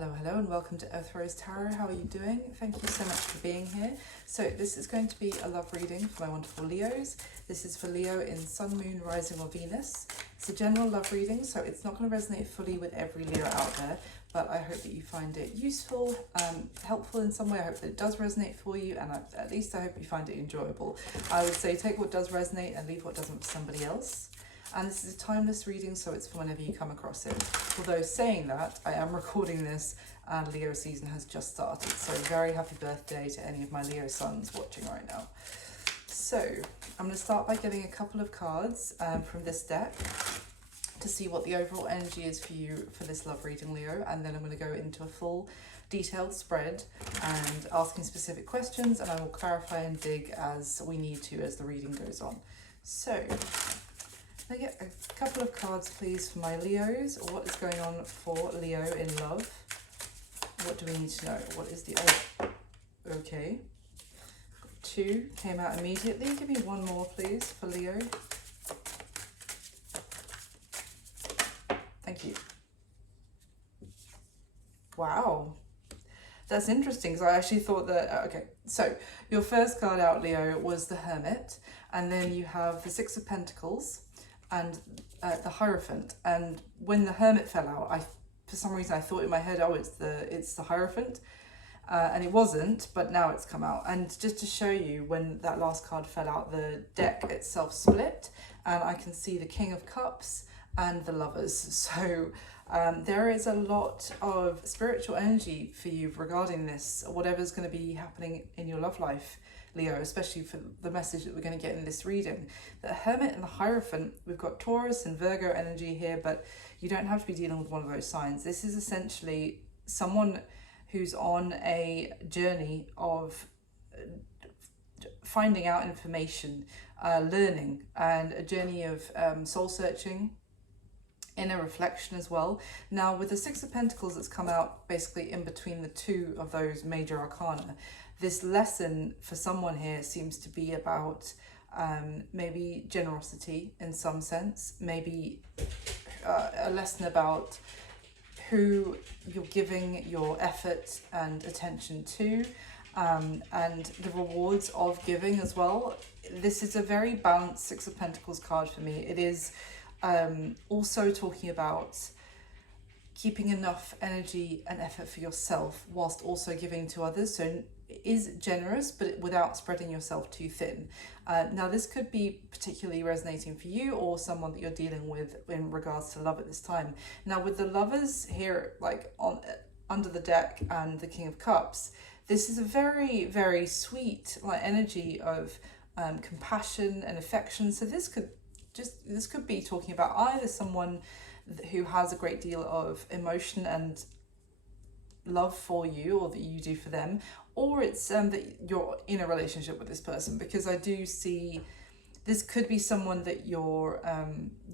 Hello and welcome to Earth Rose Tarot. How are you doing? Thank you so much for being here. So this is going to be a love reading for my wonderful Leos. This is for Leo in Sun, Moon, Rising or Venus. It's a general love reading, so it's not going to resonate fully with every Leo out there, but I hope that you find it useful, helpful in some way. I hope that it does resonate for you, and at least I hope you find it enjoyable. I would say take what does resonate and leave what doesn't for somebody else. And this is a timeless reading, so it's for whenever you come across it. Although saying that, I am recording this and Leo season has just started. So very happy birthday to any of my Leo sons watching right now. So I'm going to start by getting a couple of cards from this deck to see what the overall energy is for you for this love reading, Leo. And then I'm going to go into a full detailed spread and asking specific questions, and I will clarify and dig as we need to as the reading goes on. So can I get a couple of cards, please, for my Leos? What is going on for Leo in love? What do we need to know? What is the... okay. Two came out immediately. Give me one more, please, for Leo. Thank you. Wow. That's interesting, because I actually thought that... okay, so your first card out, Leo, was the Hermit. And then you have the Six of Pentacles and the Hierophant. And when the Hermit fell out, for some reason I thought in my head, oh, it's the Hierophant, and it wasn't, but now it's come out. And just to show you, when that last card fell out, the deck itself split, and I can see the King of Cups and the Lovers. So there is a lot of spiritual energy for you regarding this, whatever's going to be happening in your love life, Leo, especially for the message that we're going to get in this reading. The Hermit and the Hierophant, we've got Taurus and Virgo energy here, but you don't have to be dealing with one of those signs. This is essentially someone who's on a journey of finding out information, learning, and a journey of soul searching, inner reflection as well. Now with the Six of Pentacles that's come out basically in between the two of those major arcana, this lesson for someone here seems to be about maybe generosity in some sense, maybe a lesson about who you're giving your effort and attention to, and the rewards of giving as well. This is a very balanced Six of Pentacles card for me. It is also talking about keeping enough energy and effort for yourself whilst also giving to others. So it is generous, but without spreading yourself too thin. Now this could be particularly resonating for you or someone that you're dealing with in regards to love at this time. Now with the Lovers here, like under the deck, and the King of Cups, this is a very, very sweet energy of compassion and affection. So this could be talking about either someone who has a great deal of emotion and love for you, or that you do for them, or it's that you're in a relationship with this person, because I do see this could be someone that you're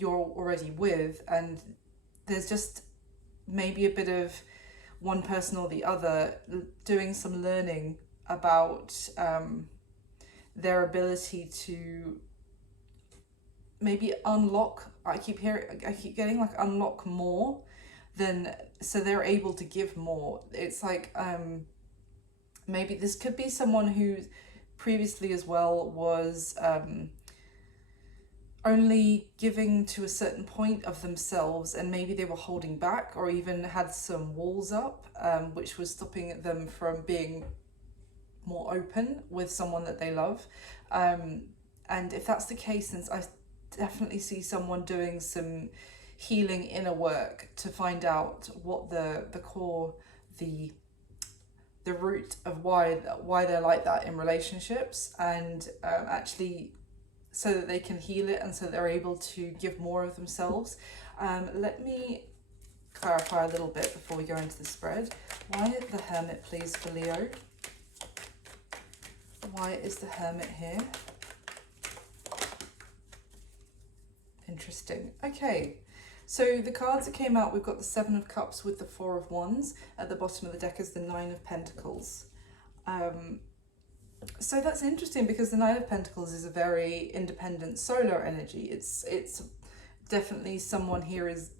already with, and there's just maybe a bit of one person or the other doing some learning about their ability to maybe unlock, I keep getting like unlock more than, so they're able to give more. It's like maybe this could be someone who previously as well was only giving to a certain point of themselves, and maybe they were holding back or even had some walls up, which was stopping them from being more open with someone that they love. And if that's the case, then I definitely see someone doing some healing inner work to find out what the core, the root of why they're like that in relationships, and actually so that they can heal it and so they're able to give more of themselves. Let me clarify a little bit before we go into the spread. Why the Hermit, please, for Leo? Why is the Hermit here? Interesting. Okay, so the cards that came out, we've got the Seven of Cups with the Four of Wands. At the bottom of the deck is the Nine of Pentacles. So that's interesting, because the Nine of Pentacles is a very independent solar energy. It's definitely someone here is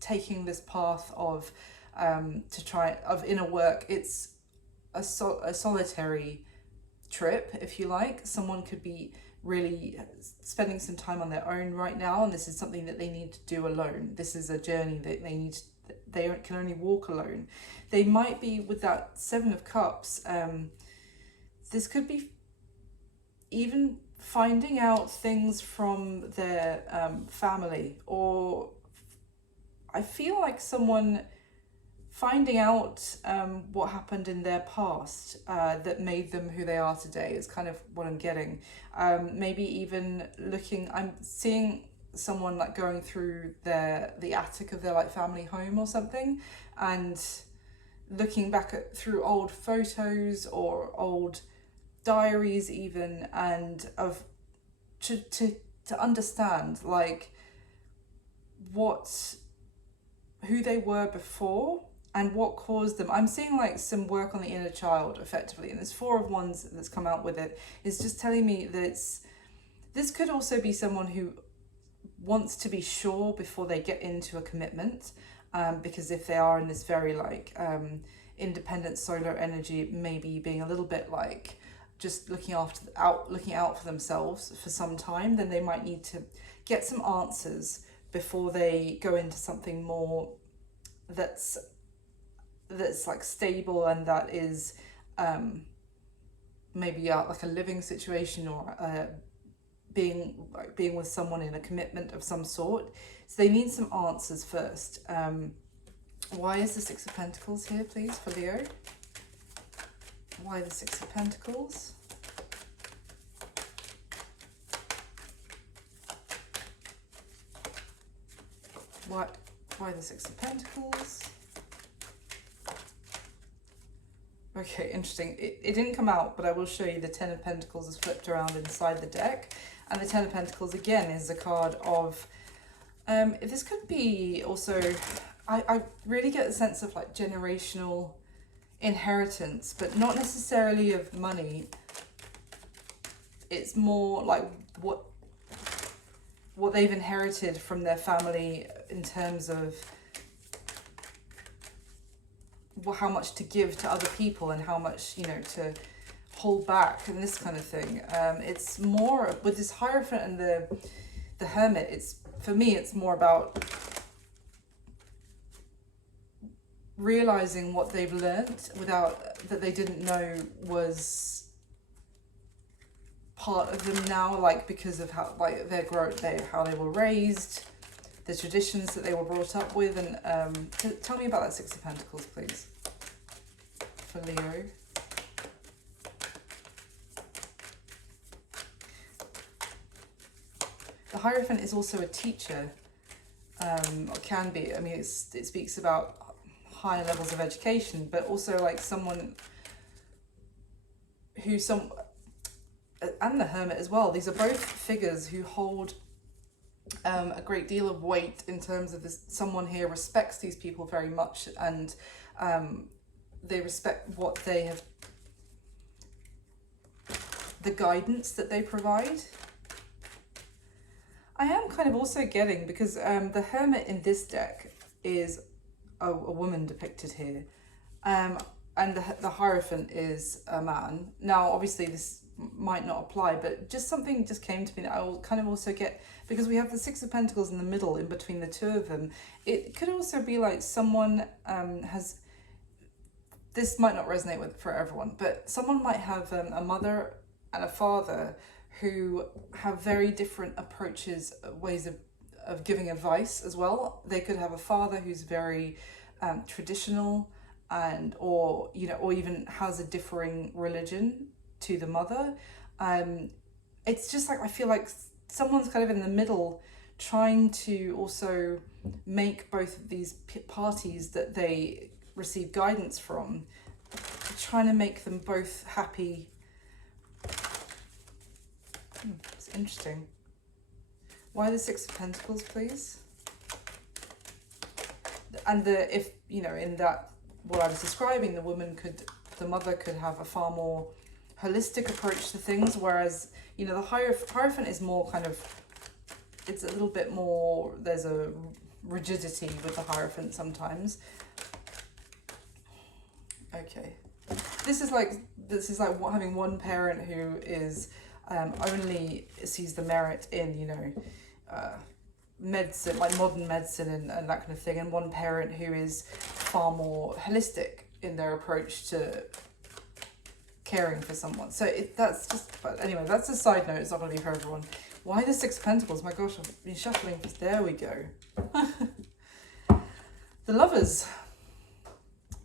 taking this path of to try of inner work. It's a solitary trip, if you like. Someone could be really spending some time on their own right now, and this is something that they need to do alone. This is a journey that they can only walk alone. They might be, with that Seven of Cups, this could be even finding out things from their family, or I feel like someone finding out what happened in their past that made them who they are today is kind of what I'm getting. Maybe even looking, I'm seeing someone like going through the attic of their like family home or something, and looking back through old photos or old diaries even, and of to understand like who they were before and what caused them. I'm seeing like some work on the inner child effectively, and there's Four of Wands that's come out with it. It's just telling me that this could also be someone who wants to be sure before they get into a commitment, because if they are in this very like independent solar energy, maybe being a little bit like just looking out for themselves for some time, then they might need to get some answers before they go into something more that's like stable, and that is maybe like a living situation, or being with someone in a commitment of some sort. So they need some answers first. Why is the Six of Pentacles here, please, for Leo? Why the Six of Pentacles? Why the Six of Pentacles? Okay, interesting. It didn't come out, but I will show you the Ten of Pentacles is flipped around inside the deck. And the Ten of Pentacles, again, is a card of... this could be also... I really get a sense of like generational inheritance, but not necessarily of money. It's more like what they've inherited from their family in terms of how much to give to other people and how much, you know, to hold back and this kind of thing. It's more with this Hierophant and the Hermit. For me, it's more about realizing what they've learned that they didn't know was part of them now, like because of how like their growth, how they were raised, the traditions that they were brought up with. And tell me about that Six of Pentacles, please, for Leo. The Hierophant is also a teacher, or can be. I mean, it speaks about higher levels of education, but also like someone and the Hermit as well. These are both figures who hold a great deal of weight in terms of this. Someone here respects these people very much, and they respect what they have, the guidance that they provide. I am kind of also getting, because the Hermit in this deck is a woman depicted here, and the Hierophant is a man. Now, obviously, this might not apply, but just something just came to me that I will kind of also get, because we have the Six of Pentacles in the middle in between the two of them. It could also be like someone has, this might not resonate with for everyone, but someone might have a mother and a father who have very different approaches, ways of giving advice as well. They could have a father who's very traditional, or even has a differing religion to the mother. It's just like, I feel like someone's kind of in the middle, trying to also make both of these parties that they receive guidance from, trying to make them both happy. It's interesting. Why the Six of Pentacles, please? And if, in that, what I was describing, the mother could have a far more holistic approach to things, whereas, the Hierophant is more kind of, it's a little bit more, there's a rigidity with the Hierophant sometimes. Okay. This is like having one parent who is only sees the merit in, you know, medicine, like modern medicine and that kind of thing, and one parent who is far more holistic in their approach to caring for someone. So that's just, but anyway, that's a side note. It's not going to be for everyone. Why the Six of Pentacles? My gosh, I've been shuffling. There we go. The Lovers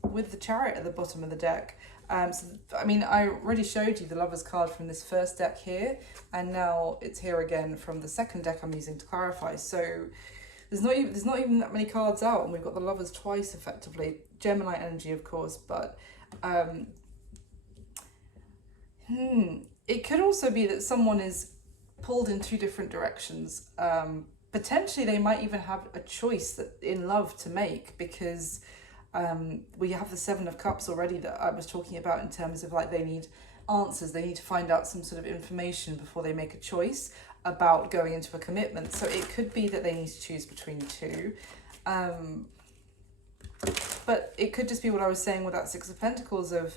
with the Chariot at the bottom of the deck. So, I mean, I already showed you the Lovers card from this first deck here, and now it's here again from the second deck I'm using to clarify. So there's not even that many cards out, and we've got the Lovers twice effectively. Gemini energy, of course, but it could also be that someone is pulled in two different directions. Potentially they might even have a choice in love to make, because we have the Seven of Cups already that I was talking about, in terms of like they need answers, they need to find out some sort of information before they make a choice about going into a commitment. So it could be that they need to choose between two. But it could just be what I was saying with that Six of Pentacles, of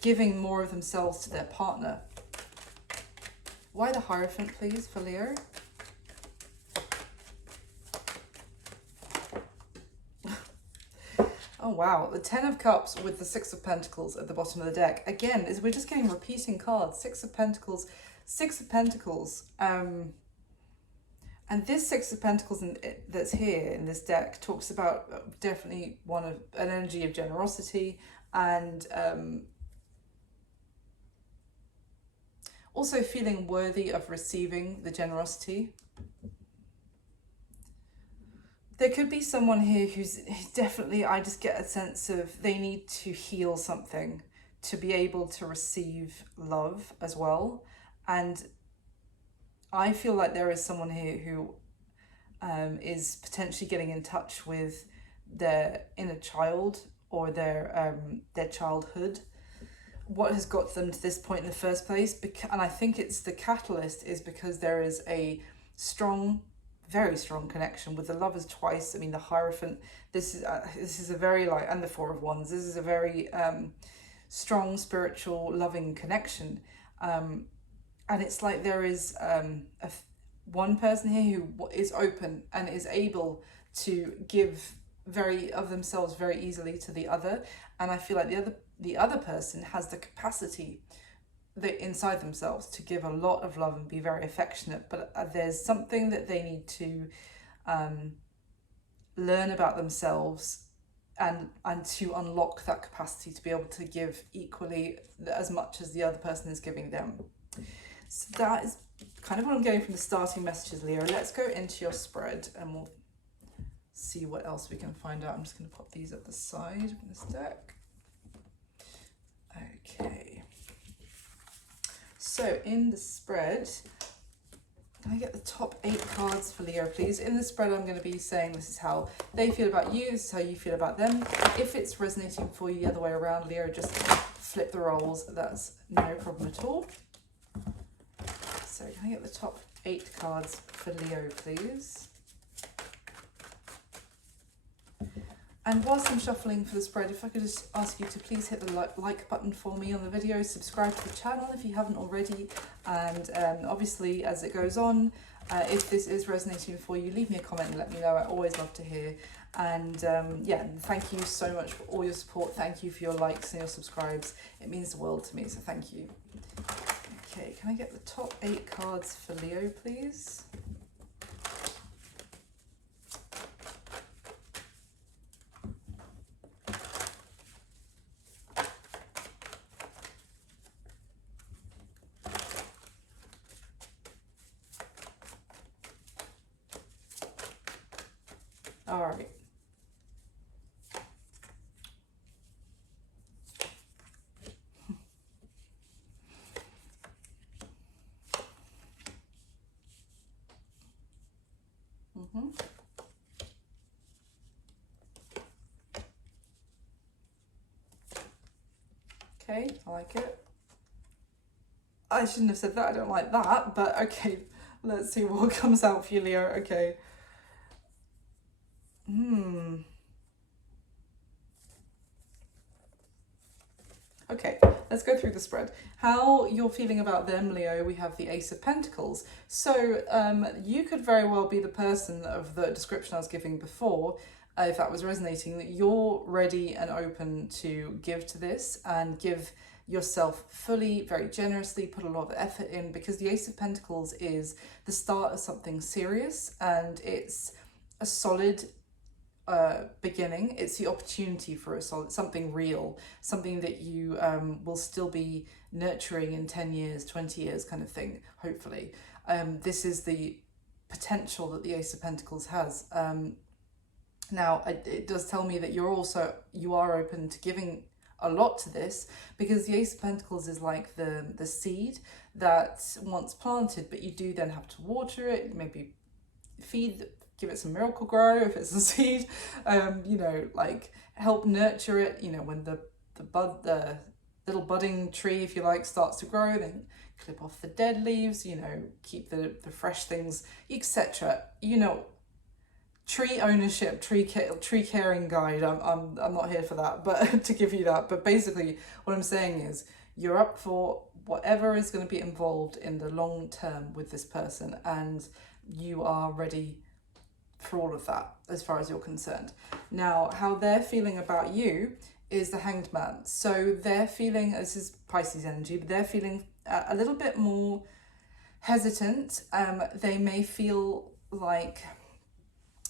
giving more of themselves to their partner. Why the Hierophant, please, for Leo? Oh wow, the Ten of Cups with the Six of Pentacles at the bottom of the deck. Again, we're just getting repeating cards. Six of Pentacles, Six of Pentacles. And this Six of Pentacles that's here in this deck talks about definitely an energy of generosity, and also feeling worthy of receiving the generosity. There could be someone here who's definitely, I just get a sense of they need to heal something to be able to receive love as well. And I feel like there is someone here who is potentially getting in touch with their inner child, or their childhood. What has got them to this point in the first place? And I think it's the catalyst is because there is a strong, very strong connection with the Lovers twice. I mean, the Hierophant, this is a very like, and the Four of Wands, this is a very strong spiritual loving connection, and it's like there is one person here who is open and is able to give very of themselves very easily to the other, and I feel like the other person has the capacity inside themselves to give a lot of love and be very affectionate, but there's something that they need to learn about themselves, and to unlock that capacity to be able to give equally as much as the other person is giving them. So that is kind of what I'm getting from the starting messages, Leo. Let's go into your spread and we'll see what else we can find out. I'm just going to pop these at the side of this deck. Okay. So in the spread, can I get the top 8 cards for Leo, please? In the spread, I'm going to be saying this is how they feel about you, this is how you feel about them. If it's resonating for you the other way around, Leo, just flip the roles. That's no problem at all. So can I get the top 8 cards for Leo, please? And whilst I'm shuffling for the spread, if I could just ask you to please hit the like button for me on the video, subscribe to the channel if you haven't already, and obviously as it goes on, if this is resonating for you, leave me a comment and let me know. I always love to hear. And yeah, thank you so much for all your support. Thank you for your likes and your subscribes. It means the world to me, so thank you. Okay, can I get the top 8 cards for Leo, please? All right. Okay, I like it. I shouldn't have said that, I don't like that, but okay, let's see what comes out for you, Leo. Okay. Okay, let's go through the spread. How you're feeling about them, Leo, we have the Ace of Pentacles. So you could very well be the person of the description I was giving before, if that was resonating, that you're ready and open to give to this and give yourself fully, very generously, put a lot of effort in, because the Ace of Pentacles is the start of something serious, and it's a solid beginning. It's the opportunity for a solid, something real, something that you will still be nurturing in 10 years, 20 years kind of thing, hopefully. This is the potential that the Ace of Pentacles has. Now, it does tell me that you are open to giving a lot to this, because the Ace of Pentacles is like the seed that once planted, but you do then have to water it, maybe give it some miracle grow if it's a seed, you know, like help nurture it, you know, when the little budding tree, if you like, starts to grow, then clip off the dead leaves, you know, keep the fresh things, etc. You know, tree ownership, tree caring guide. I'm not here for that, but to give you that. But basically, what I'm saying is, you're up for whatever is going to be involved in the long term with this person, and you are ready for all of that as far as you're concerned. Now, how they're feeling about you is the Hanged Man. So they're feeling, this is Pisces energy, but they're feeling a little bit more hesitant. They may feel like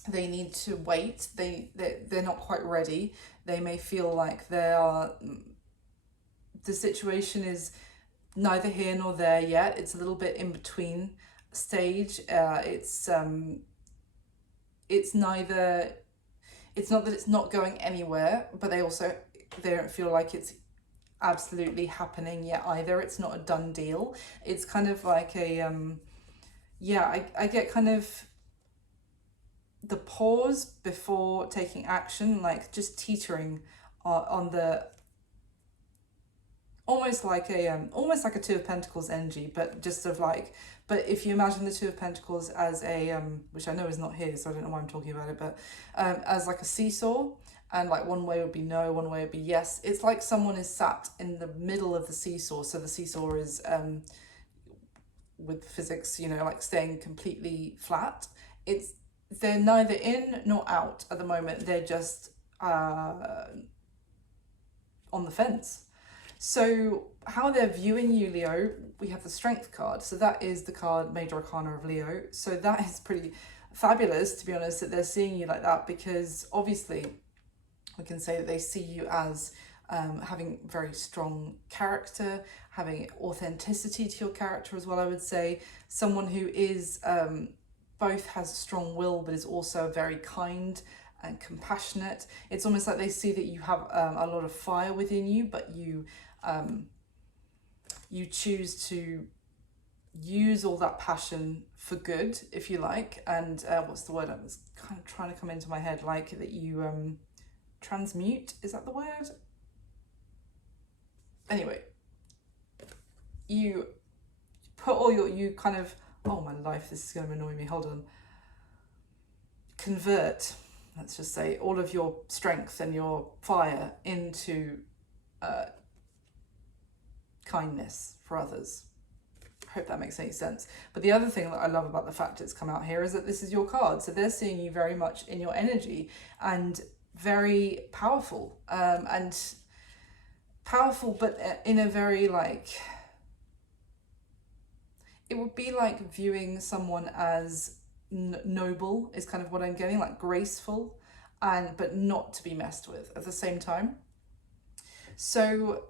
they need to wait. They're not quite ready. They may feel like the situation is neither here nor there yet. It's a little bit in between stage. It's neither, it's not that it's not going anywhere, but they don't feel like it's absolutely happening yet either. It's not a done deal. It's kind of like a I get kind of the pause before taking action, like just teetering on the almost like a Two of Pentacles energy, but just of like, but if you imagine the Two of Pentacles as a which I know is not here, so I don't know why I'm talking about it, but as like a seesaw, and like one way would be no, one way would be yes. It's like someone is sat in the middle of the seesaw. So the seesaw is with physics, you know, like staying completely flat. They're neither in nor out at the moment. They're just on the fence. So how they're viewing you, Leo, we have the Strength card. So that is the card Major Arcana of Leo. So that is pretty fabulous, to be honest, that they're seeing you like that, because obviously we can say that they see you as having very strong character, having authenticity to your character as well, I would say. Someone who is both has a strong will, but is also very kind and compassionate. It's almost like they see that you have a lot of fire within you, but you choose to use all that passion for good, if you like. And what's the word? I was kind of trying to come into my head, like that you transmute, is that the word? Anyway, you put all you kind of, oh my life, this is going to annoy me, hold on, convert, let's just say, all of your strength and your fire into kindness for others. I hope that makes any sense. But the other thing that I love about the fact it's come out here is that this is your card. So they're seeing you very much in your energy and very powerful. And powerful, but in a very like, it would be like viewing someone as noble is kind of what I'm getting, like graceful, but not to be messed with at the same time. So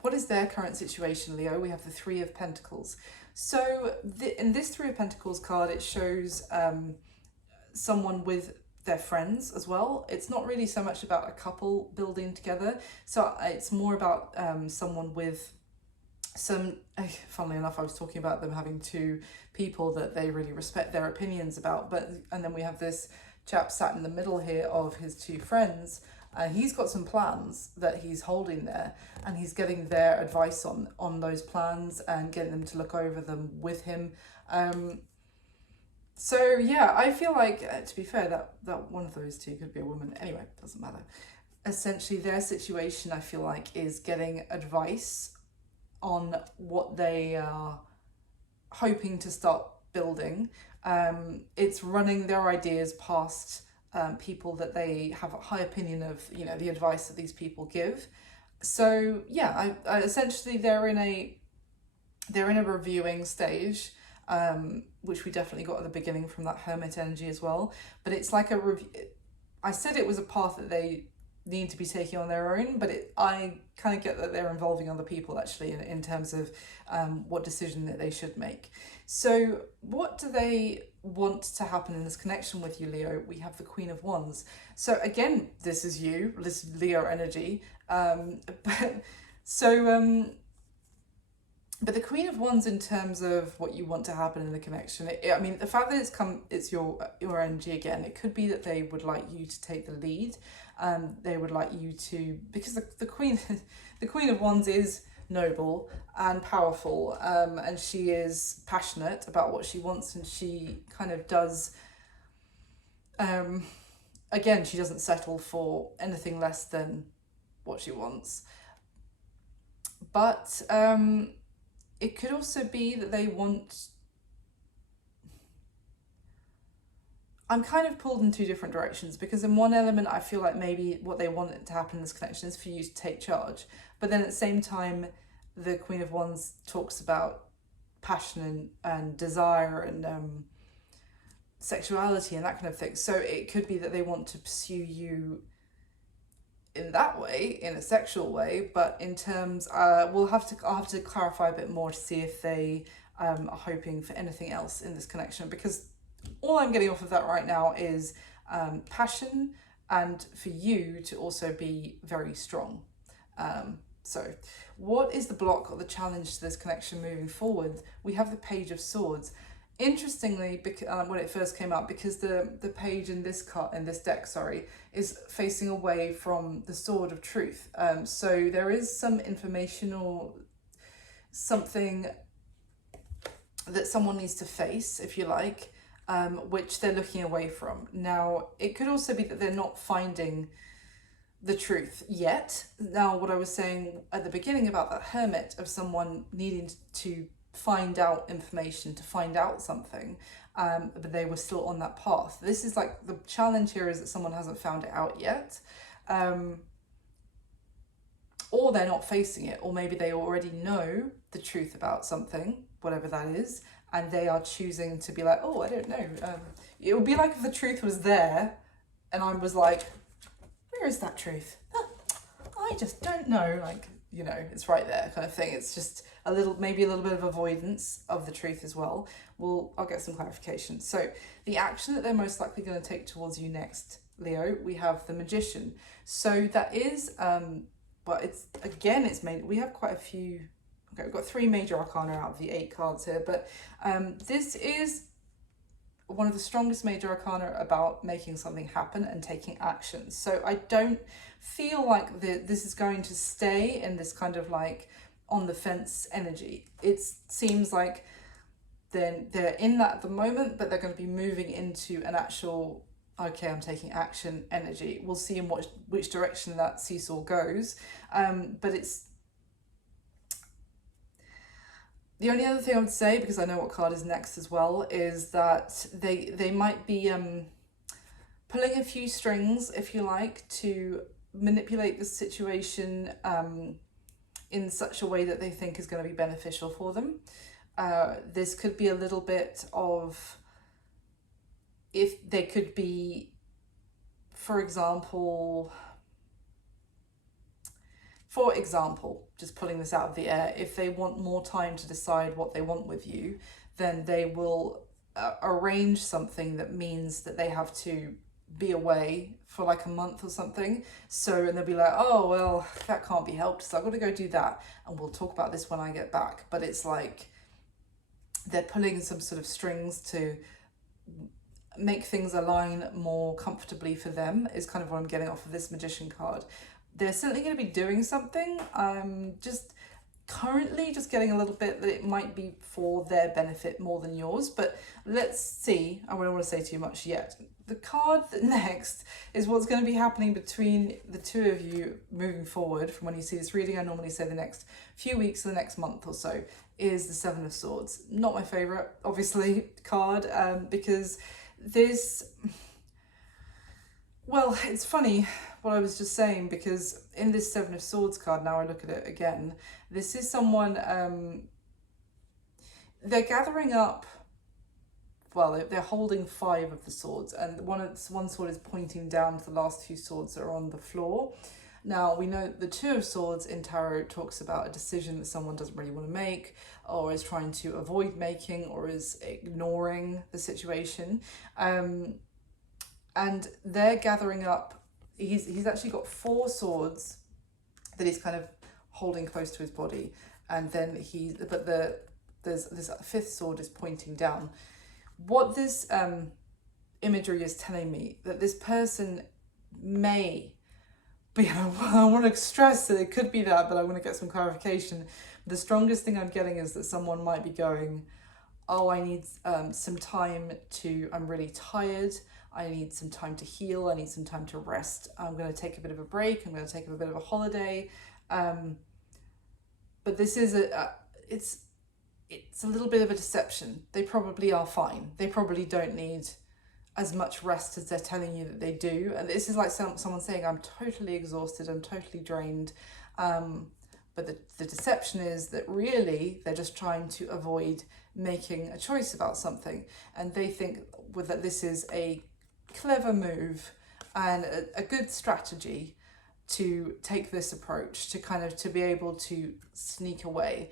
what is their current situation, Leo? We have the Three of Pentacles. So in this Three of Pentacles card, it shows someone with their friends as well. It's not really so much about a couple building together. So it's more about someone with some, funnily enough, I was talking about them having two people that they really respect their opinions about. And then we have this chap sat in the middle here of his two friends. And he's got some plans that he's holding there, and he's getting their advice on those plans and getting them to look over them with him. So yeah, I feel like, to be fair, that one of those two could be a woman. Anyway, doesn't matter. essentially their situation, I feel like, is getting advice on what they are hoping to start building. It's running their ideas past people that they have a high opinion of, you know, the advice that these people give. So yeah, I essentially they're in a reviewing stage, which we definitely got at the beginning from that hermit energy as well. But it's like a review. I said it was a path that they need to be taking on their own, but I kind of get that they're involving other people actually in terms of what decision that they should make. So what do they want to happen in this connection with you, Leo? We have the Queen of Wands. So again, this is you, this is Leo energy. But so but the Queen of Wands, in terms of what you want to happen in the connection, I mean, the fact that it's your energy again, it could be that they would like you to take the lead. They would like you to, because the Queen, the Queen of Wands is noble and powerful, and she is passionate about what she wants, and she kind of does. Again, she doesn't settle for anything less than what she wants, but it could also be that they want. I'm kind of pulled in two different directions, because in one element I feel like maybe what they want to happen in this connection is for you to take charge, but then at the same time the Queen of Wands talks about passion and desire and sexuality and that kind of thing. So it could be that they want to pursue you in that way, in a sexual way, but in terms, I'll have to clarify a bit more to see if they are hoping for anything else in this connection, because all I'm getting off of that right now is passion, and for you to also be very strong. So what is the block or the challenge to this connection moving forward? We have the Page of Swords. Interestingly, when it first came up, because the page in this deck, is facing away from the Sword of Truth. So there is some information or something that someone needs to face, if you like, which they're looking away from. Now, it could also be that they're not finding the truth yet. Now, what I was saying at the beginning about that hermit, of someone needing to find out information, to find out something, but they were still on that path. This is like, the challenge here is that someone hasn't found it out yet, or they're not facing it, or maybe they already know the truth about something, whatever that is, and they are choosing to be like, oh, I don't know. It would be like if the truth was there and I was like, where is that truth? I just don't know. Like, you know, it's right there kind of thing. It's just maybe a little bit of avoidance of the truth as well. I'll get some clarification. So the action that they're most likely going to take towards you next, Leo, we have the Magician. So that is, but it's made, we have quite a few. Okay, we've got 3 major arcana out of the 8 cards here, but this is one of the strongest major arcana about making something happen and taking action. So I don't feel like this is going to stay in this kind of like on the fence energy. It seems like they're in that at the moment, but they're going to be moving into an actual, okay, I'm taking action energy. We'll see in which direction that seesaw goes, but it's. The only other thing I would say, because I know what card is next as well, is that they might be pulling a few strings, if you like, to manipulate the situation in such a way that they think is going to be beneficial for them. This could be a little bit of, if they could be, for example, just pulling this out of the air, if they want more time to decide what they want with you, then they will arrange something that means that they have to be away for like a month or something. So, and they'll be like, oh, well, that can't be helped, so I've got to go do that, and we'll talk about this when I get back. But it's like they're pulling some sort of strings to make things align more comfortably for them, is kind of what I'm getting off of this Magician card. They're certainly going to be doing something. Just currently just getting a little bit that it might be for their benefit more than yours, but let's see. I don't want to say too much yet. The card that next is what's going to be happening between the two of you moving forward from when you see this reading. I normally say the next few weeks, the next month or so, is the Seven of Swords. Not my favourite, obviously, card, because this... Well, it's funny what I was just saying, because in this Seven of Swords card, now I look at it again, this is someone, they're gathering up, well, they're holding 5 of the swords, and one sword is pointing down to the last 2 swords that are on the floor. Now, we know the Two of Swords in tarot talks about a decision that someone doesn't really want to make, or is trying to avoid making, or is ignoring the situation. And they're gathering up, he's actually got 4 swords that he's kind of holding close to his body. And then there's this 5th sword is pointing down. What this imagery is telling me, that this person may be, I want to stress that it could be that, but I want to get some clarification. The strongest thing I'm getting is that someone might be going, oh, I need some time I'm really tired. I need some time to heal. I need some time to rest. I'm going to take a bit of a break. I'm going to take a bit of a holiday. But this is it's a little bit of a deception. They probably are fine. They probably don't need as much rest as they're telling you that they do. And this is like someone saying, I'm totally exhausted. I'm totally drained. But the deception is that really they're just trying to avoid making a choice about something. And they think that this is a clever move and a good strategy to take this approach, to kind of to be able to sneak away.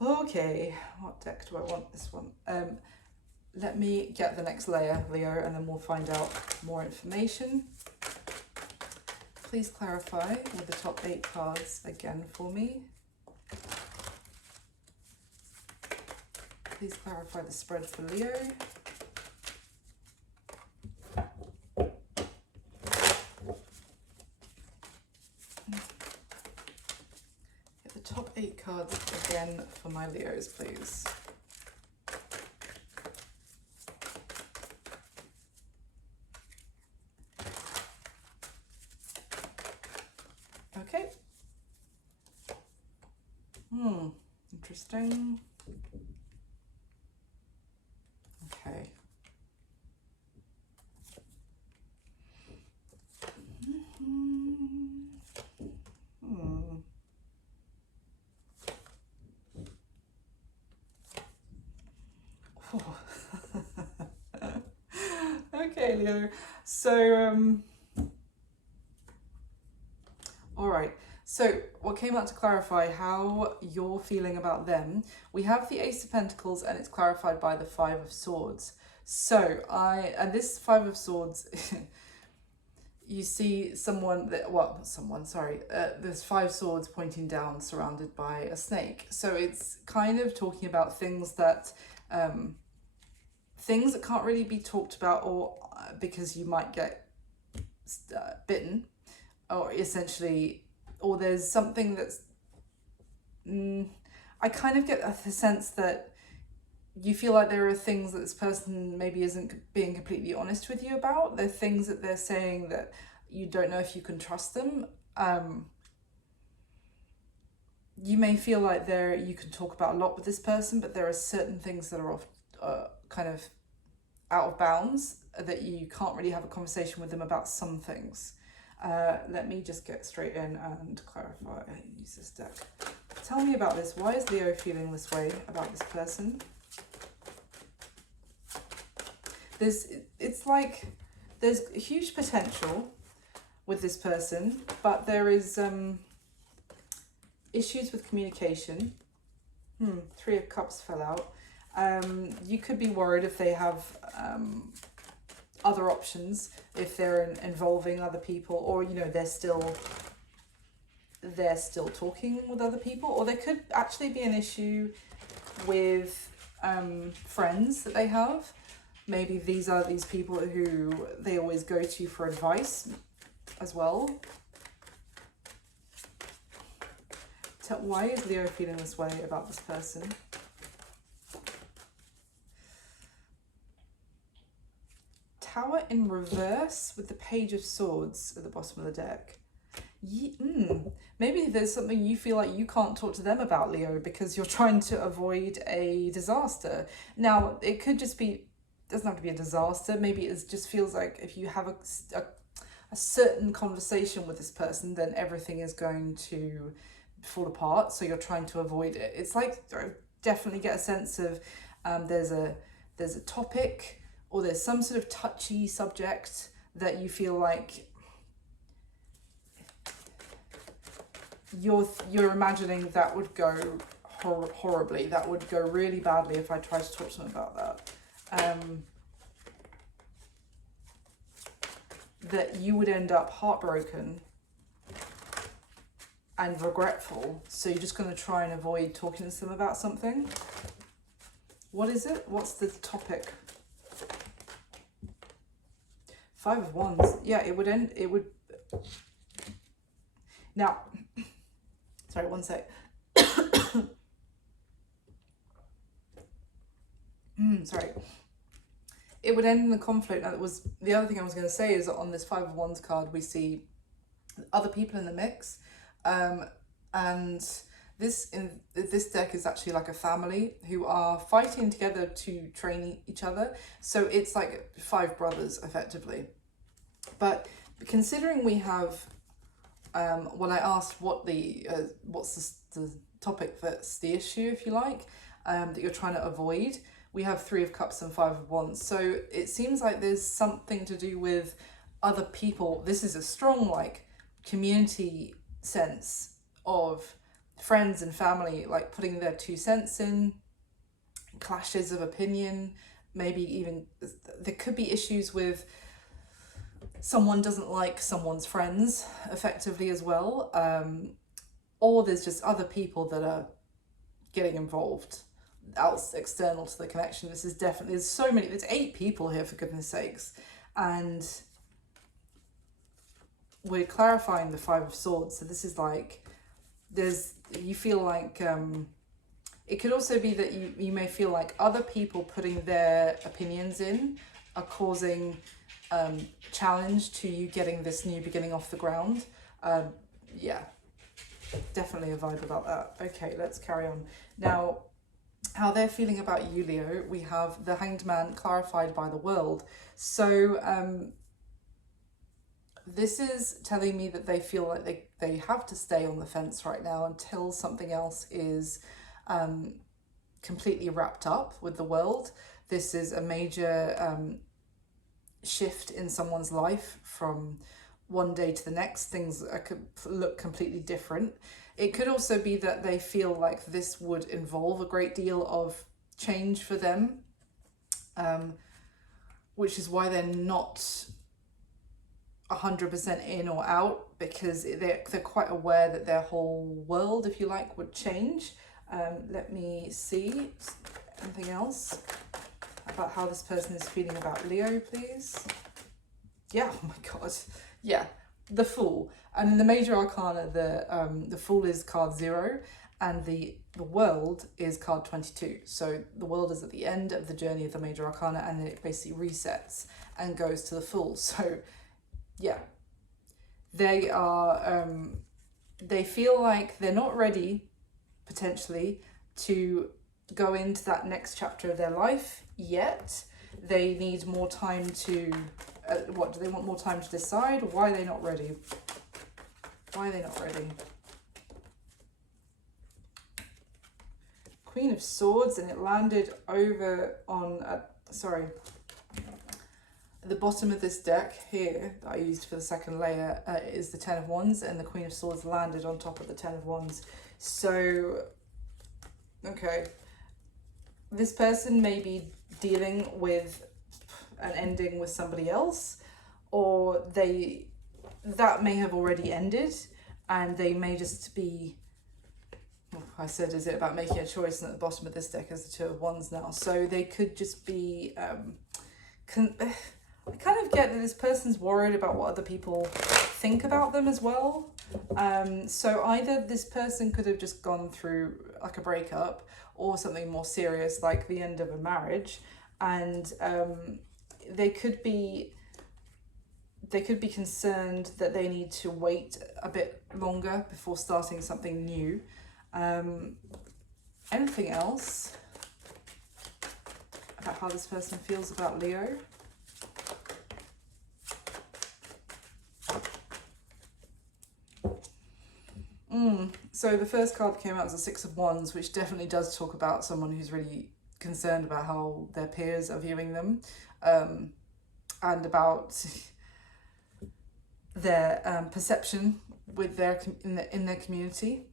Okay, what deck do I want? This one. Let me get the next layer, Leo, and then we'll find out more information. Please clarify with the top 8 cards again for me. Please clarify the spread for Leo. Get the top 8 cards again for my Leos, please. Okay. Interesting. Okay. Okay, Leo. So, all right. So what came out to clarify how you're feeling about them, we have the Ace of Pentacles and it's clarified by the 5 of Swords. So and this 5 of Swords, you see someone that, well, not someone, sorry, there's 5 swords pointing down surrounded by a snake. So it's kind of talking about things that can't really be talked about, or because you might get bitten, or essentially, or there's something that's, I kind of get the sense that you feel like there are things that this person maybe isn't being completely honest with you about. There are things that they're saying that you don't know if you can trust them. You may feel like you can talk about a lot with this person, but there are certain things that are kind of out of bounds, that you can't really have a conversation with them about some things. Let me just get straight in and clarify. Use this deck. Tell me about this. Why is Leo feeling this way about this person? It's like there's huge potential with this person, but there is issues with communication. 3 of Cups fell out. You could be worried if they have other options, if they're involving other people, or they're still talking with other people, or there could actually be an issue with friends that they have. Maybe these are these people who they always go to for advice as well. Why is Leo feeling this way about this person? Tower in reverse with the Page of Swords at the bottom of the deck. Maybe there's something you feel like you can't talk to them about, Leo, because you're trying to avoid a disaster. Now, it could just be, doesn't have to be a disaster. Maybe it just feels like if you have a certain conversation with this person, then everything is going to fall apart. So you're trying to avoid it. It's like, I definitely get a sense of there's a topic, or there's some sort of touchy subject that you feel like you're imagining that would go horribly, that would go really badly if I tried to talk to them about that. That you would end up heartbroken and regretful, so you're just going to try and avoid talking to them about something. What is it? What's the topic? Five of Wands. Yeah, it would now, sorry, one sec. Sorry. It would end in a conflict. Now, that was the other thing I was going to say, is that on this Five of Wands card, we see other people in the mix. And this deck is actually like a family who are fighting together to train each other. So it's like 5 brothers, effectively. But considering we have, when I asked what's the topic that's the issue, if you like, that you're trying to avoid, we have 3 of Cups and 5 of Wands. So it seems like there's something to do with other people. This is a strong, like, community sense of friends and family, like putting their 2 cents in, clashes of opinion, maybe even there could be issues with someone doesn't like someone's friends effectively as well, or there's just other people that are getting involved external to the connection. This is definitely, there's 8 people here, for goodness sakes, and we're clarifying the 5 of Swords. So this is like, you feel like it could also be that you may feel like other people putting their opinions in are causing challenge to you getting this new beginning off the ground. Yeah, definitely a vibe about that. Okay, let's carry on. Now, how they're feeling about you, Leo, we have the Hanged Man clarified by the World. So this is telling me that they feel like they have to stay on the fence right now until something else is completely wrapped up with the World. This is a major shift in someone's life from one day to the next. Things could look completely different. It could also be that they feel like this would involve a great deal of change for them, which is why they're not 100% in or out, because they're quite aware that their whole world, if you like, would change. Let me see anything else about how this person is feeling about Leo, please. Yeah, oh my god, yeah, the Fool. And in the major arcana, the Fool is card 0, and the World is card 22. So the World is at the end of the journey of the major arcana, and it basically resets and goes to the Fool. So yeah, they are they feel like they're not ready potentially to go into that next chapter of their life yet. They need more time to what do they want? More time to decide? Why are they not ready? Why are they not ready? Queen of Swords, and it landed over on the bottom of this deck here that I used for the second layer is the 10 of Wands, and the Queen of Swords landed on top of the 10 of Wands. So, okay, this person may be dealing with an ending with somebody else, or that may have already ended, and they may just be, I said, is it about making a choice? And at the bottom of this deck is the 2 of Wands now. So they could just be, I kind of get that this person's worried about what other people think about them as well. So either this person could have just gone through like a breakup or something more serious like the end of a marriage, and they could be concerned that they need to wait a bit longer before starting something new. Anything else about how this person feels about Leo? So the first card came out as a Six of Wands, which definitely does talk about someone who's really concerned about how their peers are viewing them, and about their perception with their in their community.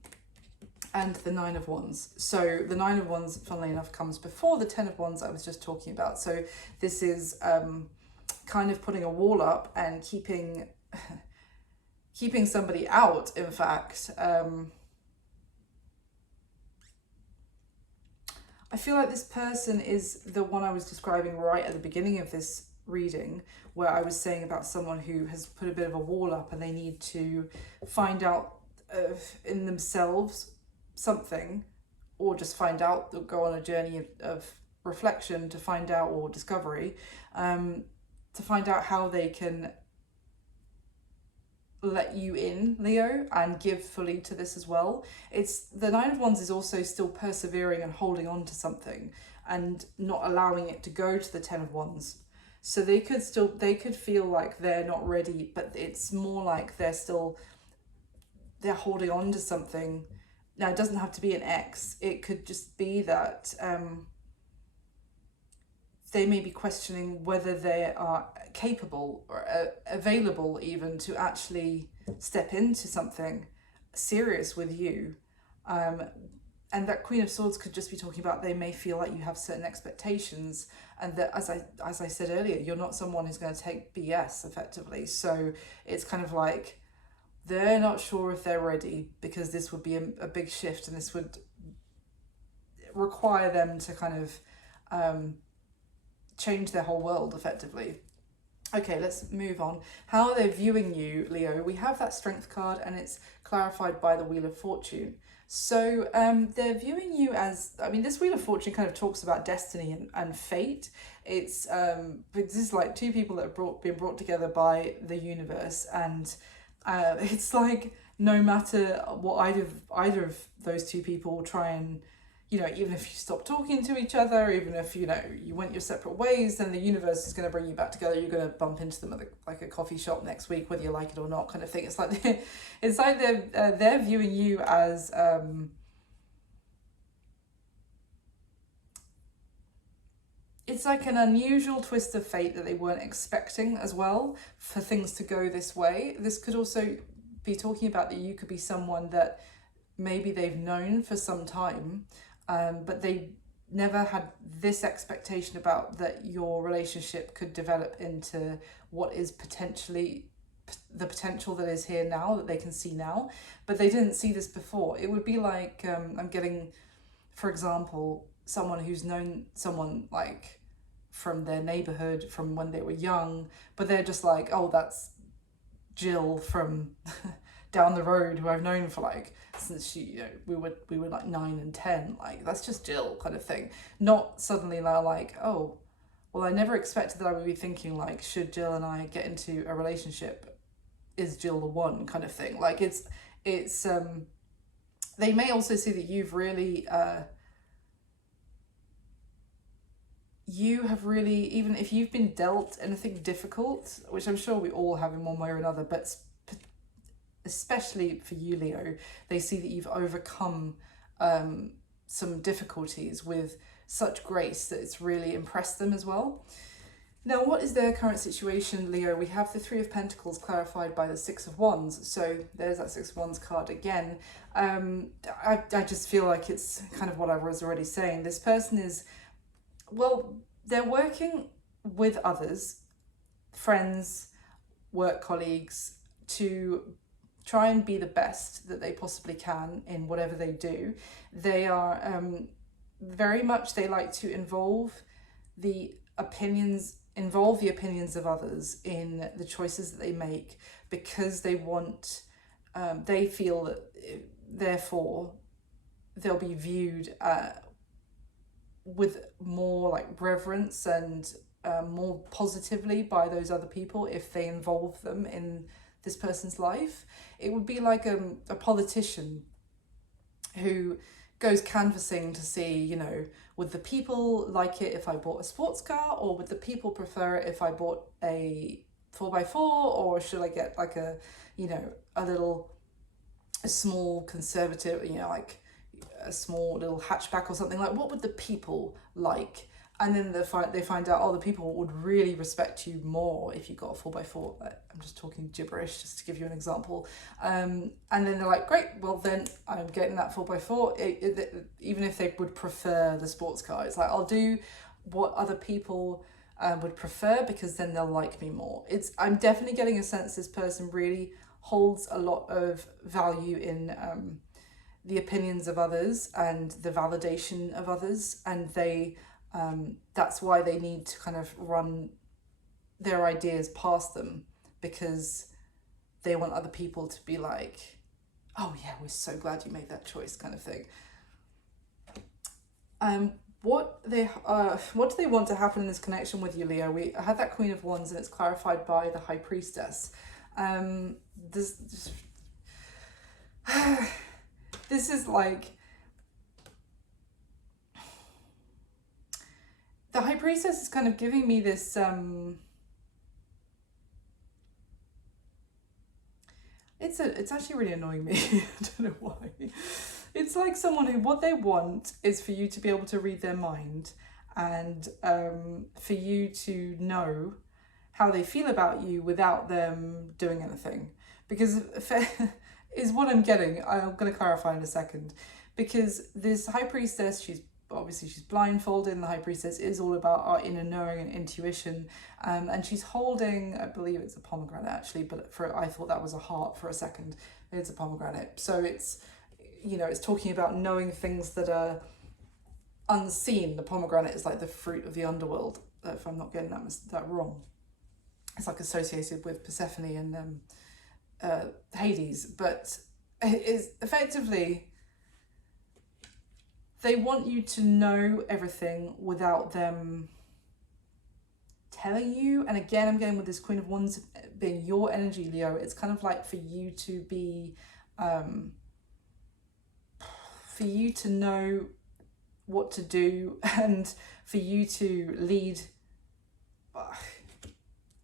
And the Nine of Wands. So the Nine of Wands, funnily enough, comes before the Ten of Wands I was just talking about. So this is kind of putting a wall up and keeping somebody out, in fact. I feel like this person is the one I was describing right at the beginning of this reading, where I was saying about someone who has put a bit of a wall up and they need to find out in themselves something, or just find out, go on a journey of reflection to find out, or discovery, to find out how they can let you in, Leo, and give fully to this as well. It's the Nine of Wands is also still persevering and holding on to something and not allowing it to go to the Ten of Wands. So they could feel like they're not ready, but it's more like they're holding on to something. Now, it doesn't have to be an ex. It could just be that they may be questioning whether they are capable or available even to actually step into something serious with you. And that Queen of Swords could just be talking about they may feel like you have certain expectations, and that, as I said earlier, you're not someone who's going to take BS effectively. So it's kind of like they're not sure if they're ready, because this would be a big shift, and this would require them to kind of change their whole world effectively. Okay, let's move on. How are they viewing you, Leo? We have that Strength card, and it's clarified by the Wheel of Fortune. So they're viewing you as, I mean, this Wheel of Fortune kind of talks about destiny and fate. It's this is like two people that have been brought together by the universe, and it's like no matter what either of those two people try and, you know, even if you stop talking to each other, even if, you know, you went your separate ways, then the universe is going to bring you back together. You're going to bump into them at like a coffee shop next week, whether you like it or not, kind of thing. It's like they're viewing you as it's like an unusual twist of fate that they weren't expecting as well, for things to go this way. This could also be talking about that you could be someone that maybe they've known for some time, but they never had this expectation about that your relationship could develop into what is potentially the potential that is here now, that they can see now, but they didn't see this before. It would be like, I'm getting, for example, someone who's known someone like from their neighborhood from when they were young, but they're just like, oh, that's Jill from down the road, who I've known for like since she, you know, we were like 9 and 10, like that's just Jill, kind of thing. Not suddenly now like, oh, well, I never expected that I would be thinking like, should Jill and I get into a relationship, is Jill the one, kind of thing. Like it's they may also see that you have really, even if you've been dealt anything difficult, which I'm sure we all have in one way or another, but especially for you, Leo, they see that you've overcome some difficulties with such grace that it's really impressed them as well. Now, what is their current situation, Leo? We have the Three of Pentacles clarified by the Six of Wands. So there's that Six of Wands card again. I just feel like it's kind of what I was already saying. This person is, well, they're working with others, friends, work colleagues, to try and be the best that they possibly can in whatever they do. They are very much, they like to involve the opinions involve the opinions of others in the choices that they make, because they want, they feel that therefore they'll be viewed with more like reverence and more positively by those other people if they involve them in this person's life. It would be like a politician who goes canvassing to see, you know, would the people like it if I bought a sports car, or would the people prefer it if I bought a 4x4, or should I get like a, you know, a small conservative, you know, like a small little hatchback or something. Like, what would the people like? And then they find out, oh, the people would really respect you more if you got a 4x4. I'm just talking gibberish just to give you an example. And then they're like, great, well then I'm getting that 4x4, even if they would prefer the sports car. It's like, I'll do what other people would prefer, because then they'll like me more. I'm definitely getting a sense this person really holds a lot of value in the opinions of others and the validation of others, and that's why they need to kind of run their ideas past them, because they want other people to be like, oh yeah, we're so glad you made that choice, kind of thing. What do they want to happen in this connection with you, Leo? We had that Queen of Wands, and it's clarified by the High Priestess. This is like, the High Priestess is kind of giving me this, it's actually really annoying me. I don't know why. It's like someone who, what they want is for you to be able to read their mind, and for you to know how they feel about you without them doing anything. Because is what I'm getting. I'm going to clarify in a second. Because this High Priestess, she's blindfolded, and the High Priestess is all about our inner knowing and intuition. And she's holding, I believe it's a pomegranate actually, but I thought that was a heart for a second. It's a pomegranate. So it's, you know, it's talking about knowing things that are unseen. The pomegranate is like the fruit of the underworld, if I'm not getting that wrong. It's like associated with Persephone and Hades, but it is effectively, they want you to know everything without them telling you. And again, I'm getting with this Queen of Wands being your energy, Leo, it's kind of like for you to be, for you to know what to do, and for you to lead.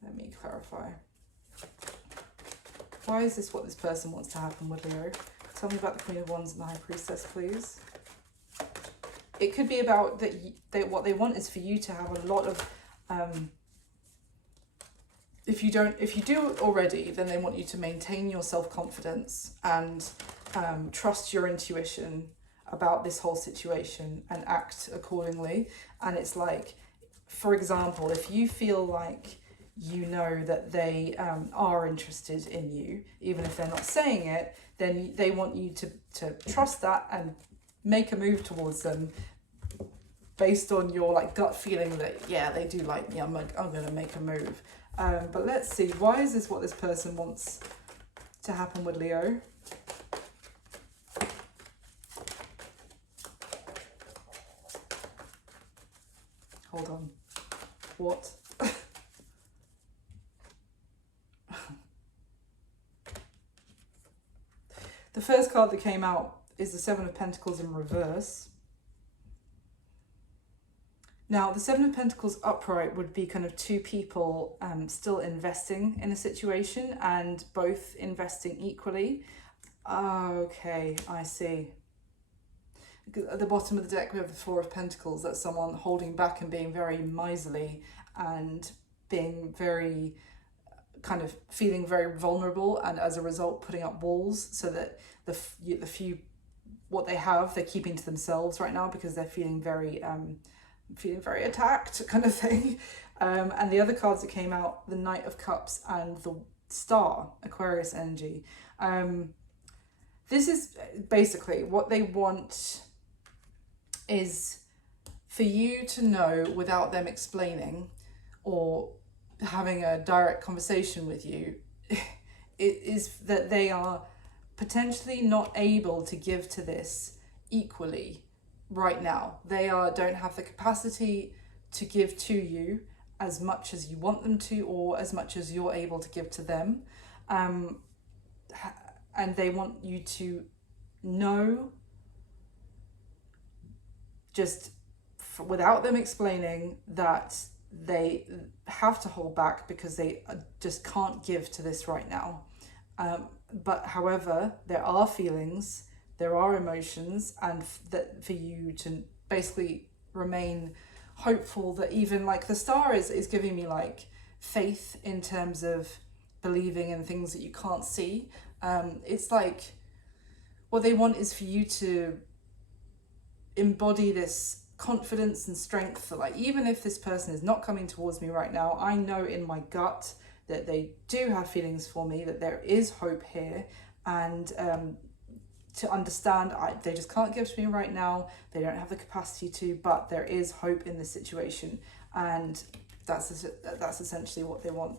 Let me clarify. Why is this what this person wants to happen with, Leo? Tell me about the Queen of Wands and the High Priestess, please. It could be about that what they want is for you to have a lot of, if you do already, then they want you to maintain your self-confidence and trust your intuition about this whole situation and act accordingly. And it's like, for example, if you feel like you know that they are interested in you, even if they're not saying it, then they want you to trust that and make a move towards them based on your like gut feeling that, yeah, they do like me, I'm going to make a move. But let's see, why is this what this person wants to happen with, Leo? Hold on. What? The first card that came out is the Seven of Pentacles in reverse. Now, the Seven of Pentacles upright would be kind of two people still investing in a situation and both investing equally. Okay, I see. At the bottom of the deck, we have the Four of Pentacles. That's someone holding back and being very miserly and being very kind of feeling very vulnerable, and as a result putting up walls so that the few what they have they're keeping to themselves right now because they're feeling very attacked, kind of thing. And the other cards that came out, the Knight of Cups and the Star, Aquarius energy. This is basically what they want is for you to know without them explaining or having a direct conversation with you, it is that they are potentially not able to give to this equally right now. They don't have the capacity to give to you as much as you want them to, or as much as you're able to give to them. And they want you to know, just without them explaining, that they have to hold back because they just can't give to this right now. But however, there are feelings, there are emotions, and that for you to basically remain hopeful, that even like the star is giving me like faith in terms of believing in things that you can't see. It's like what they want is for you to embody this confidence and strength that, like, even if this person is not coming towards me right now, I know in my gut that they do have feelings for me, that there is hope here, and to understand they just can't give to me right now, they don't have the capacity to, but there is hope in this situation. And that's essentially what they want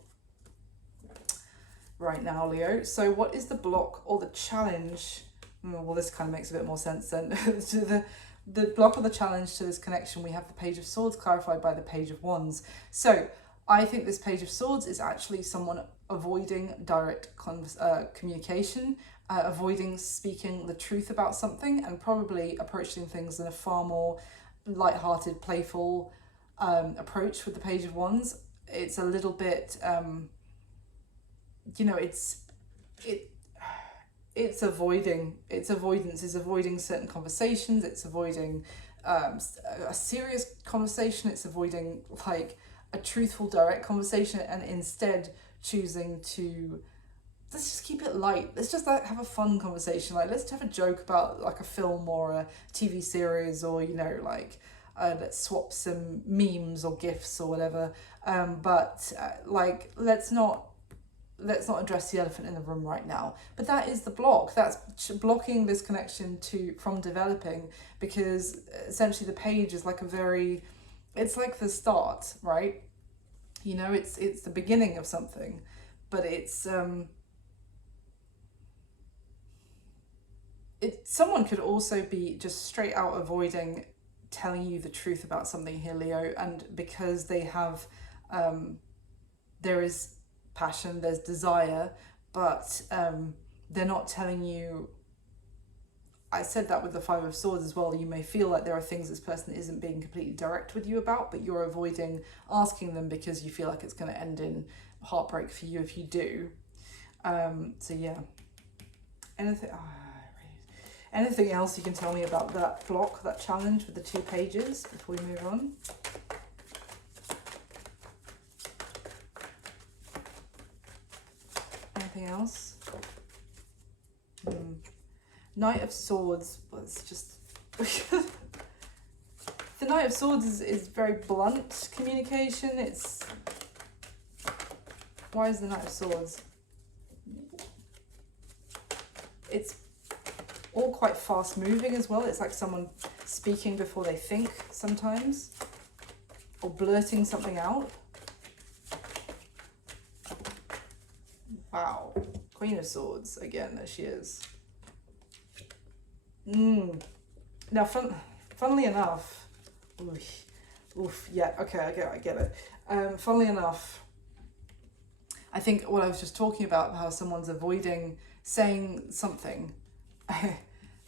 right now, Leo. So what is the block or the challenge? Well, this kind of makes a bit more sense then. To the block or the challenge to this connection, we have the Page of Swords clarified by the Page of Wands. So I think this Page of Swords is actually someone avoiding direct communication, avoiding speaking the truth about something, and probably approaching things in a far more light-hearted, playful approach with the Page of Wands. It's a little bit, it's avoidance, it's avoiding certain conversations, it's avoiding a serious conversation, it's avoiding like a truthful, direct conversation, and instead choosing to, let's just keep it light, let's just like have a fun conversation, like let's have a joke about like a film or a TV series, or let's swap some memes or gifs or whatever, but let's not address the elephant in the room right now. But that is the block. That's blocking this connection from developing, because essentially the page is like it's like the start, right? It's the beginning of something, but someone could also be just straight out avoiding telling you the truth about something here, Leo, and because they have, there is passion, there's desire, but they're not telling you. I said that with the Five of Swords as well. You may feel like there are things this person isn't being completely direct with you about, but you're avoiding asking them because you feel like it's going to end in heartbreak for you if you do. So yeah. Anything else you can tell me about that block, that challenge with the 2 pages before we move on? Anything else? Knight of Swords was just... the Knight of Swords is very blunt communication. It's... Why is the Knight of Swords? It's all quite fast moving as well. It's like someone speaking before they think sometimes, or blurting something out. Wow. Queen of Swords again, there she is. Now, funnily enough, yeah, okay, I get it. Funnily enough, I think what I was just talking about, how someone's avoiding saying something,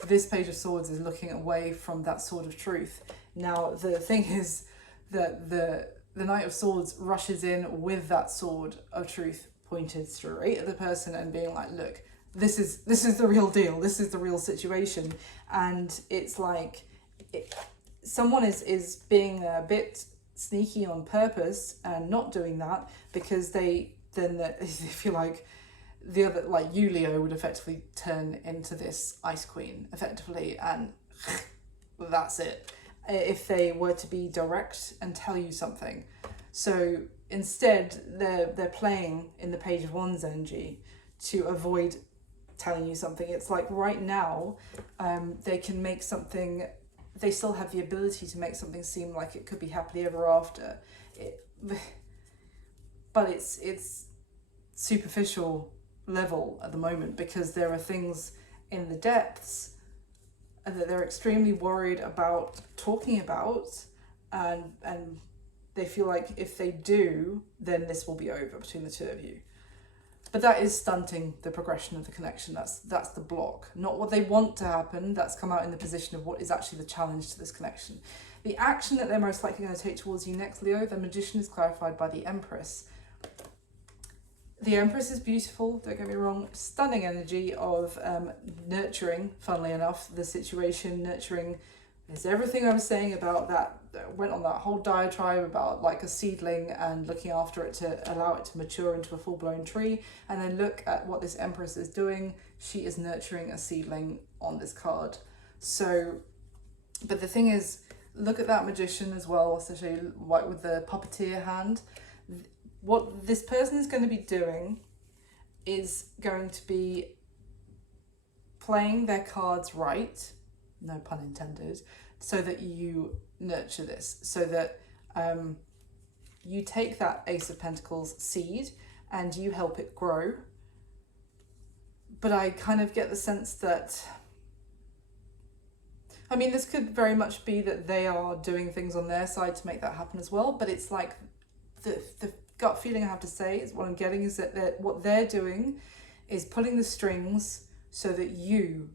this Page of Swords is looking away from that sword of truth. Now, the thing is that the Knight of Swords rushes in with that sword of truth pointed straight at the person and being like, look, this is the real deal, this is the real situation. And it's like someone is being a bit sneaky on purpose and not doing that, because they feel like the other, like you, Leo, would effectively turn into this Ice Queen effectively, and that's it if they were to be direct and tell you something. So instead they're playing in the Page of Wands energy to avoid telling you something. It's like right now they can make something, they still have the ability to make something seem like it could be happily ever after. but it's superficial level at the moment, because there are things in the depths that they're extremely worried about talking about, and they feel like if they do, then this will be over between the two of you. But that is stunting the progression of the connection. That's the block, not what they want to happen. That's come out in the position of what is actually the challenge to this connection. The action that they're most likely going to take towards you next, Leo, the Magician, is clarified by the Empress. The Empress is beautiful, don't get me wrong, stunning energy of nurturing, funnily enough, the situation, nurturing is everything I was saying about that, went on that whole diatribe about like a seedling and looking after it to allow it to mature into a full-blown tree. And then look at what this Empress is doing. She is nurturing a seedling on this card. So, but the thing is, look at that Magician as well, so show you like with the puppeteer hand. What this person is going to be doing is going to be playing their cards right, no pun intended, so that you nurture this, so that you take that Ace of Pentacles seed and you help it grow. But I kind of get the sense that, I mean, this could very much be that they are doing things on their side to make that happen as well, but it's like the gut feeling I have to say is what I'm getting is that what they're doing is pulling the strings so that you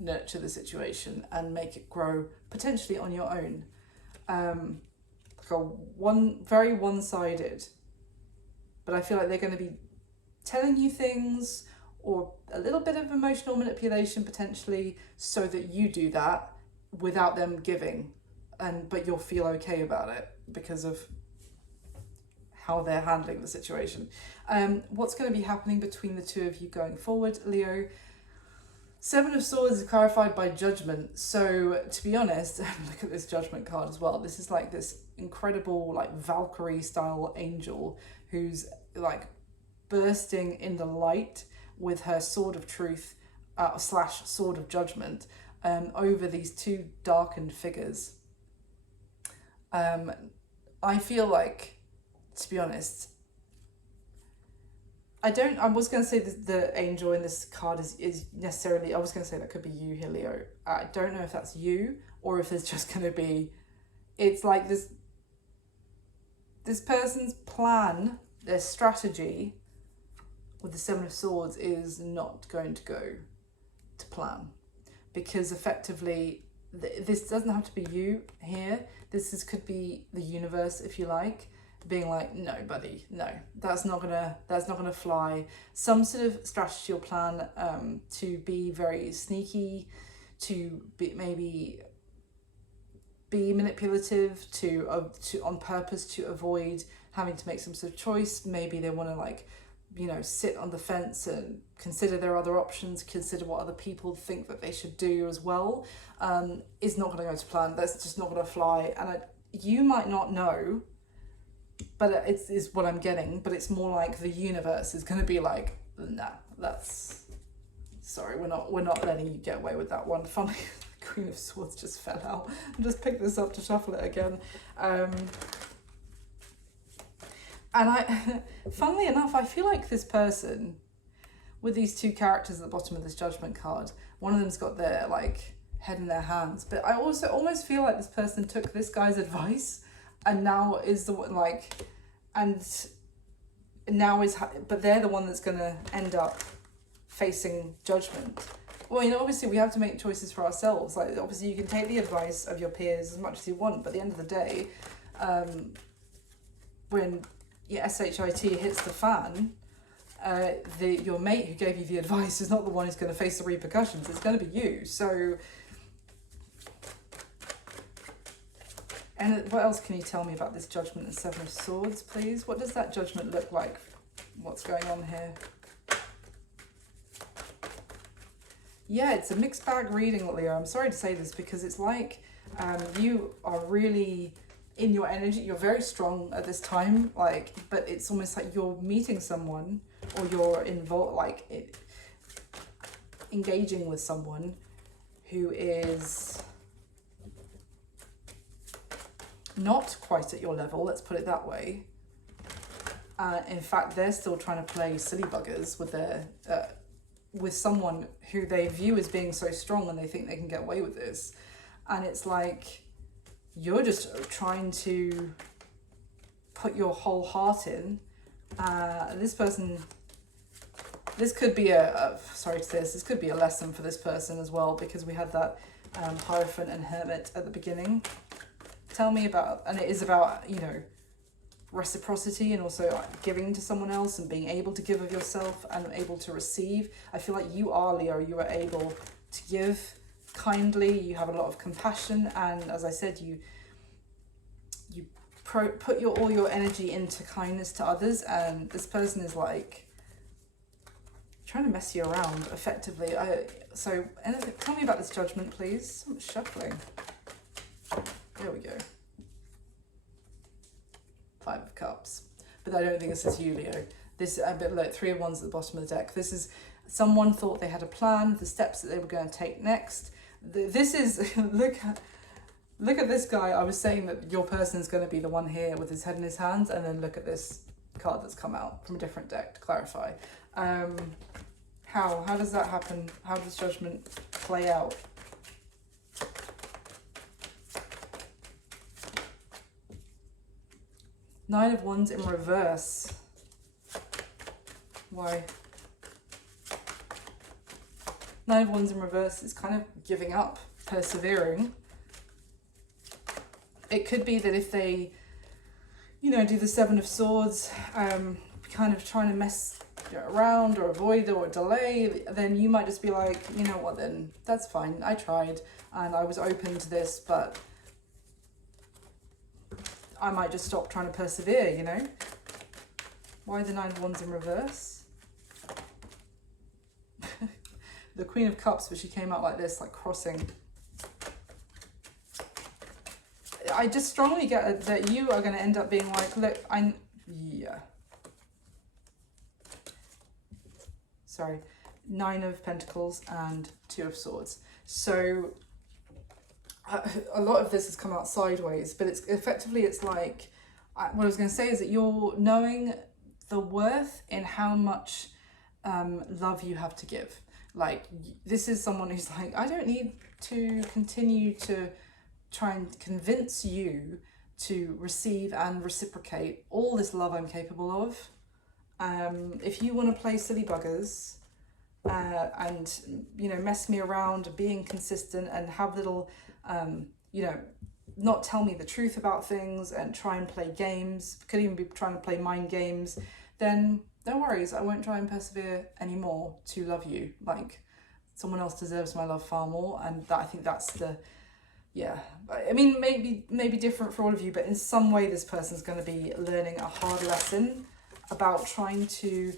nurture the situation and make it grow potentially on your own. Very one-sided, but I feel like they're going to be telling you things or a little bit of emotional manipulation potentially so that you do that without them giving, but you'll feel okay about it because of how they're handling the situation. What's going to be happening between the two of you going forward, Leo? Seven of Swords is clarified by Judgment. So to be honest, look at this Judgment card as well. This is like this incredible like Valkyrie style angel who's like bursting in the light with her sword of truth / sword of judgment over these two darkened figures. I feel like, to be honest, I was going to say the angel in this card is necessarily, I was going to say that could be you here, Leo. I don't know if that's you or if it's just going to be, it's like this person's plan, their strategy with the Seven of Swords is not going to go to plan, because effectively this doesn't have to be you here. Could be the universe, if you like, being like, no, buddy, no, that's not gonna fly. Some sort of strategy or plan to be very sneaky, to be manipulative, to on purpose to avoid having to make some sort of choice. Maybe they want to like, sit on the fence and consider their other options, consider what other people think that they should do as well. Is not going to go to plan. That's just not going to fly. And you might not know, but it's what I'm getting. But it's more like the universe is going to be like, nah, sorry, we're not letting you get away with that one. Funny, the Queen of Swords just fell out. I just picked this up to shuffle it again. And funnily enough, I feel like this person, with these two characters at the bottom of this Judgment card, one of them's got their like head in their hands, but I also almost feel like this person took this guy's advice and now is the one but they're the one that's going to end up facing judgment. Well, obviously we have to make choices for ourselves. Like, obviously you can take the advice of your peers as much as you want, but at the end of the day, when your SHIT hits the fan, your mate who gave you the advice is not the one who's going to face the repercussions. It's going to be you. So, and what else can you tell me about this Judgment and Seven of Swords, please? What does that Judgment look like? What's going on here? Yeah, it's a mixed bag reading, Leo. I'm sorry to say this because it's like you are really in your energy. You're very strong at this time, but it's almost like you're meeting someone or you're involved, engaging with someone who is not quite at your level, let's put it that way. In fact, they're still trying to play silly buggers with their with someone who they view as being so strong, and they think they can get away with this. And it's like, you're just trying to put your whole heart in. This person, this could be this could be a lesson for this person as well, because we had that Hierophant and Hermit at the beginning. Tell me about, and it is about, you know, reciprocity, and also giving to someone else and being able to give of yourself and able to receive. I feel like you are, Leo, you are able to give kindly, you have a lot of compassion, and as I said, you put all your energy into kindness to others, and this person is like trying to mess you around effectively. So tell me about this Judgment, please. I'm shuffling. There we go. 5 of Cups. But I don't think this is you, Leo. This, a bit like 3 of Wands at the bottom of the deck. This is someone thought they had a plan, the steps that they were going to take next. This is, look at this guy. I was saying that your person is going to be the one here with his head in his hands, and then look at this card that's come out from a different deck to clarify. How does that happen? How does Judgment play out? Nine of Wands in reverse. Why? Nine of Wands in reverse is kind of giving up, persevering. It could be that if they, you know, do the 7 of Swords, kind of trying to mess around or avoid or delay, then you might just be like, you know what, then that's fine. I tried and I was open to this, but I might just stop trying to persevere, you know? Why the 9 of Wands in reverse? The Queen of Cups, but she came out like this, like crossing. I just strongly get that you are going to end up being like, look, yeah. Sorry. 9 of Pentacles and 2 of Swords. So a lot of this has come out sideways, but it's like, what I was going to say is that you're knowing the worth in how much love you have to give. Like, this is someone who's like, I don't need to continue to try and convince you to receive and reciprocate all this love I'm capable of. If you want to play silly buggers and, you know, mess me around, being consistent and have little, you know, not tell me the truth about things and try and play games, could even be trying to play mind games, then no worries, I won't try and persevere anymore to love you. Like, someone else deserves my love far more, and that, I think that's the, yeah. I mean, maybe different for all of you, but in some way this person's going to be learning a hard lesson about trying to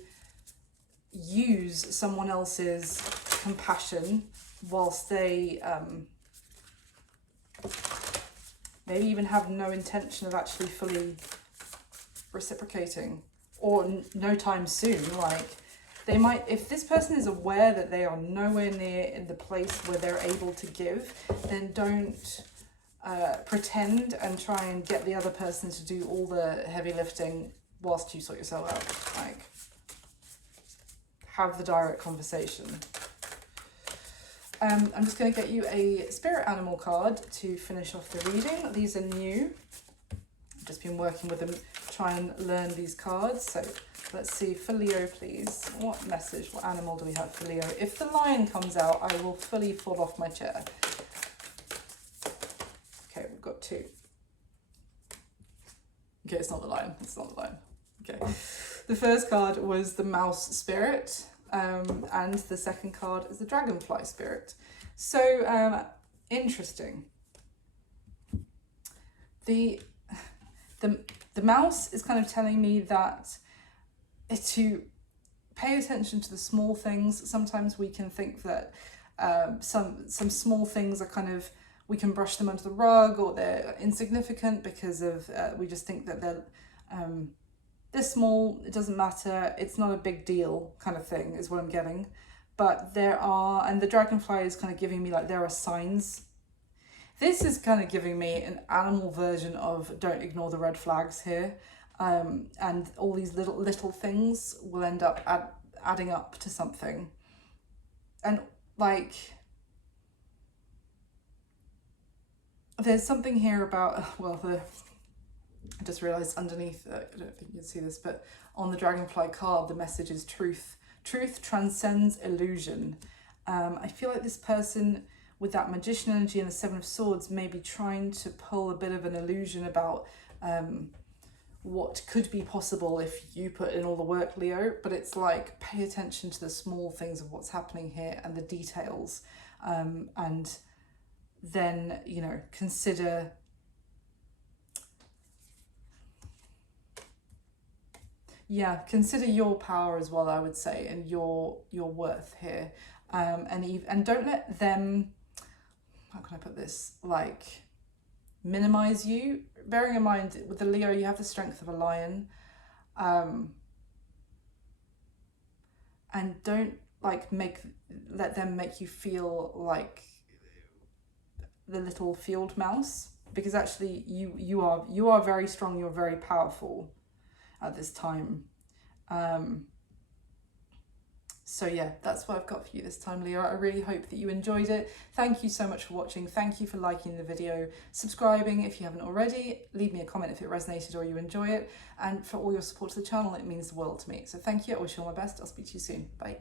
use someone else's compassion whilst they maybe even have no intention of actually fully reciprocating, or no time soon. Like, they might, if this person is aware that they are nowhere near in the place where they're able to give, then don't pretend and try and get the other person to do all the heavy lifting whilst you sort yourself out. Like, have the direct conversation. I'm just going to get you a spirit animal card to finish off the reading. These are new. I've just been working with them, try and learn these cards. So let's see, for Leo, please. What message, what animal do we have for Leo? If the lion comes out, I will fully fall off my chair. Okay, we've got 2. Okay, it's not the lion. It's not the lion. Okay. The first card was the mouse spirit. And the second card is the dragonfly spirit. So interesting. The mouse is kind of telling me that to pay attention to the small things. Sometimes we can think that some small things are kind of, we can brush them under the rug, or they're insignificant because of we just think that they're small, it doesn't matter, it's not a big deal kind of thing is what I'm getting. But there are, and the dragonfly is kind of giving me like there are signs. This is kind of giving me an animal version of don't ignore the red flags here. and all these little things will end up adding up to something. And like, there's something here about, well, I just realized underneath, I don't think you can see this, but on the dragonfly card, the message is truth. Truth transcends illusion. I feel like this person with that magician energy and the Seven of Swords may be trying to pull a bit of an illusion about what could be possible if you put in all the work, Leo. But it's like, pay attention to the small things of what's happening here and the details, and then, you know, consider your power as well, I would say, and your worth here, and don't let them, how can I put this, like, minimize you. Bearing in mind, with the Leo, you have the strength of a lion, and don't like let them make you feel like the little field mouse, because actually you are very strong, you're very powerful at this time. So yeah, that's what I've got for you this time, Leo. I really hope that you enjoyed it. Thank you so much for watching. Thank you for liking the video, subscribing if you haven't already, leave me a comment if it resonated or you enjoy it, and for all your support to the channel. It means the world to me. So thank you. I wish you all my best. I'll speak to you soon. Bye.